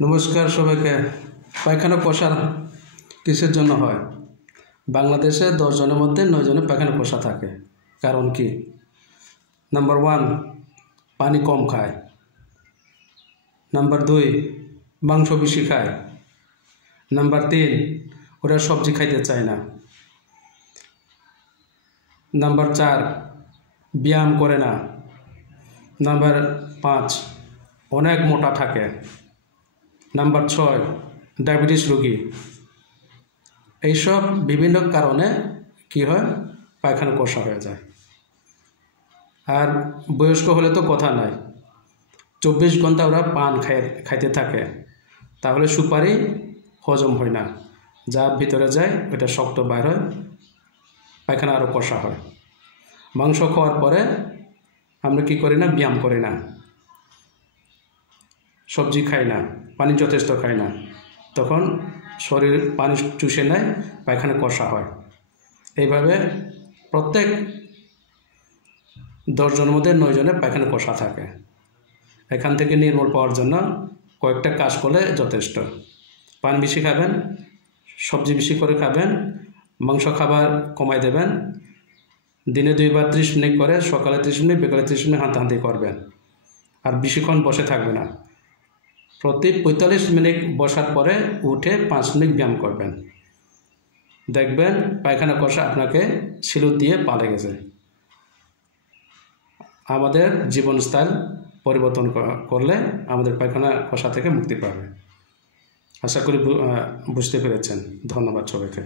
নমস্কার সবাইকে। পায়খানা কষা কিসের জন্য হয়? বাংলাদেশে 10 জনের মধ্যে 9 জনের পায়খানা কষা থাকে। কারণ কি? নাম্বার 1, পানি কম খায়। নাম্বার 2, মাংস বেশি খায়। নাম্বার 3, ওরা সবজি খাইতে চায় না। নাম্বার 4, ব্যায়াম করে না। নাম্বার 5, অনেক মোটা থাকে। নাম্বার 6, ডায়াবেটিস রোগী। এইসব বিভিন্ন কারণে কি হয়? পায়খানা কষা হয়ে যায়। আর বয়স্ক হলে তো কথা নাই, 24 ঘন্টা ওরা পান খাইতে থাকে, তাহলে সুপারি হজম হয় না, যা ভিতরে যায় ওটা শক্ত বাইর হয়, পায়খানা আরও কষা হয়। মাংস খাওয়ার পরে আমরা কি করি না? ব্যায়াম করি না, সবজি খাই না, পানি যথেষ্ট খাই না, তখন শরীর পানি চুষে নেয়, পায়খানা কষা হয়। এইভাবে প্রত্যেক 10 জনের মধ্যে 9 জনের পায়খানা কষা থাকে। এখান থেকে নির্মূল পাওয়ার জন্য কয়েকটা কাজ করলে যথেষ্ট। পানি বেশি খাবেন, সবজি বেশি করে খাবেন, মাংস খাবার কমাই দেবেন, দিনে 2 বার 30 মিনিট করে, সকালে 30 মিনিট, বিকালে 30 মিনিট হাঁটাহাঁটি করবেন। আর বেশিক্ষণ বসে থাকবে না, প্রতি 45 মিনিট বসার পরে উঠে 5 মিনিট ব্যায়াম করবেন। দেখবেন পায়খানা কষা আপনাকে সিলুট দিয়ে পালে গেছে। আমাদের জীবন স্টাইল পরিবর্তন করলে আমাদের পায়খানা কষা থেকে মুক্তি পাবে। আশা করি বুঝতে পেরেছেন। ধন্যবাদ সবাইকে।